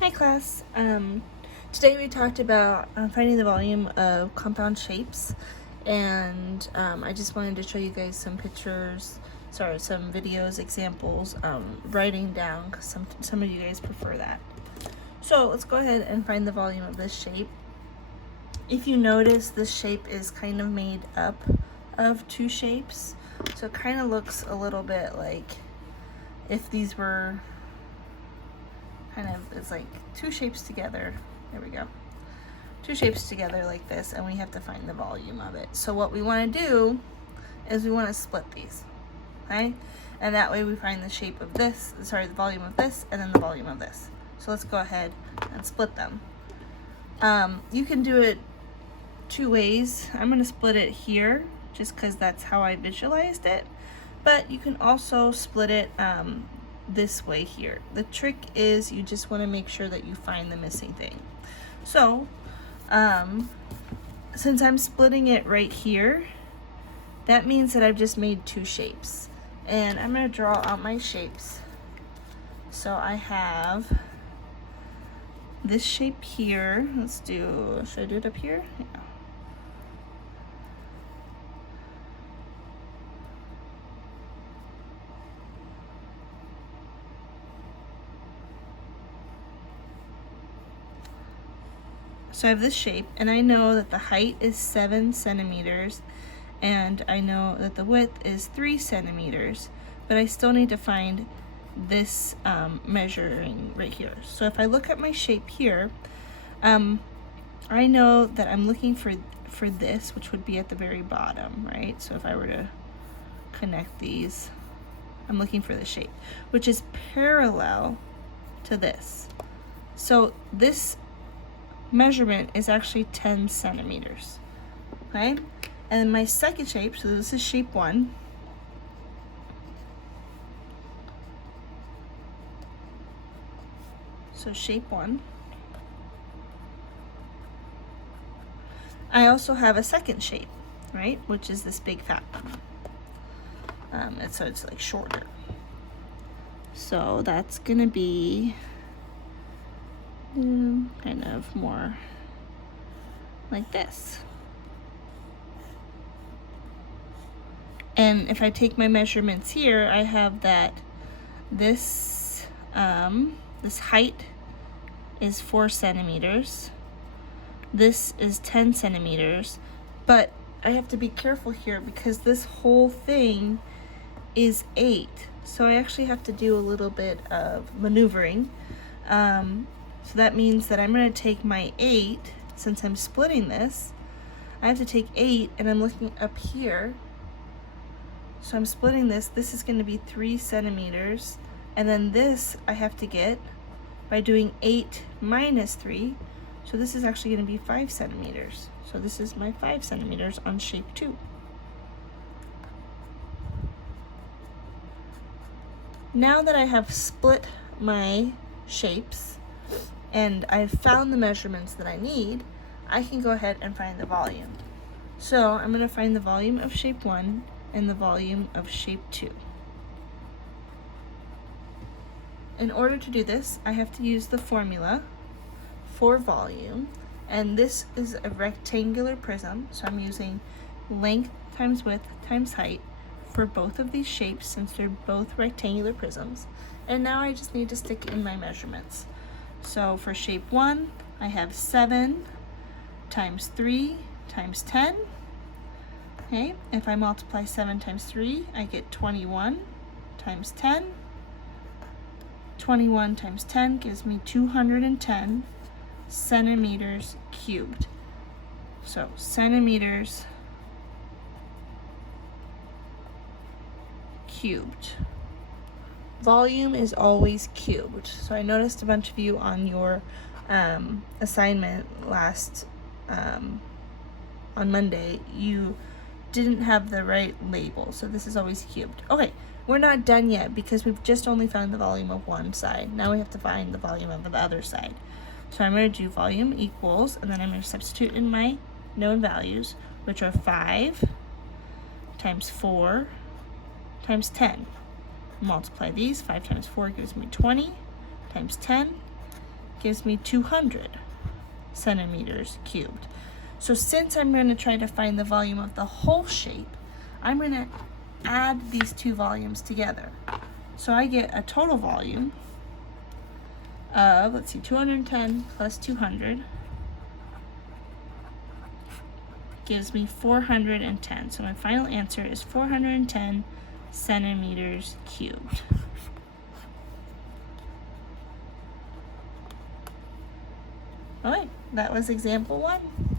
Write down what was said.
Hi class. Today we talked about finding the volume of compound shapes, and I just wanted to show you guys some some videos, examples, writing down because some of you guys prefer that. So let's go ahead and find the volume of this shape. If you notice, this shape is kind of made up of two shapes, so it kind of looks a little bit like if these were it's like two shapes together. There we go. Two shapes together like this, and we have to find the volume of it. So what we want to do is we want to split these, okay? And that way we find the shape of this, the volume of this, and then the volume of this. So let's go ahead and split them. You can do it two ways. I'm going to split it here just because that's how I visualized it, but you can also split it this way here. The trick is you just want to make sure that you find the missing thing. So since I'm splitting it right here, that means that I've just made two shapes, and I'm going to draw out my shapes. So I have this shape here. Should I do it up here? Yeah. So I have this shape, and I know that the height is 7 centimeters, and I know that the width is 3 centimeters, but I still need to find this measuring right here. So if I look at my shape here, I know that I'm looking for this, which would be at the very bottom, right? So if I were to connect these, I'm looking for the shape, which is parallel to this. So this measurement is actually 10 centimeters, okay? And my second shape, so this is shape 1. So shape 1. I also have a second shape, right? Which is this big fat one. So it's like shorter. So that's gonna be kind of more like this. And if I take my measurements here, I have that this height is 4 centimeters. This is 10 centimeters, but I have to be careful here because this whole thing is 8. So I actually have to do a little bit of maneuvering. So that means that I'm going to take my 8, since I'm splitting this, I have to take 8, and I'm looking up here. So I'm splitting this. This is going to be 3 centimeters. And then this I have to get by doing 8 minus 3. So this is actually going to be 5 centimeters. So this is my 5 centimeters on shape 2. Now that I have split my shapes, and I've found the measurements that I need, I can go ahead and find the volume. So I'm going to find the volume of shape 1 and the volume of shape 2. In order to do this, I have to use the formula for volume, and this is a rectangular prism, so I'm using length times width times height for both of these shapes since they're both rectangular prisms. And now I just need to stick in my measurements. So for shape 1, I have 7 times 3 times 10. Okay, if I multiply 7 times 3, I get 21 times 10. 21 times 10 gives me 210 centimeters cubed. So centimeters cubed. Volume is always cubed. So I noticed a bunch of you on your assignment last on Monday, you didn't have the right label. So this is always cubed. Okay, we're not done yet because we've just only found the volume of one side. Now we have to find the volume of the other side. So I'm going to do volume equals, and then I'm going to substitute in my known values, which are 5 times 4 times 10. Multiply these. 5 times 4 gives me 20 times 10 gives me 200 centimeters cubed. So since I'm going to try to find the volume of the whole shape, I'm going to add these two volumes together. So I get a total volume of, let's see, 210 plus 200 gives me 410. So my final answer is 410 centimeters cubed. All right, that was example 1.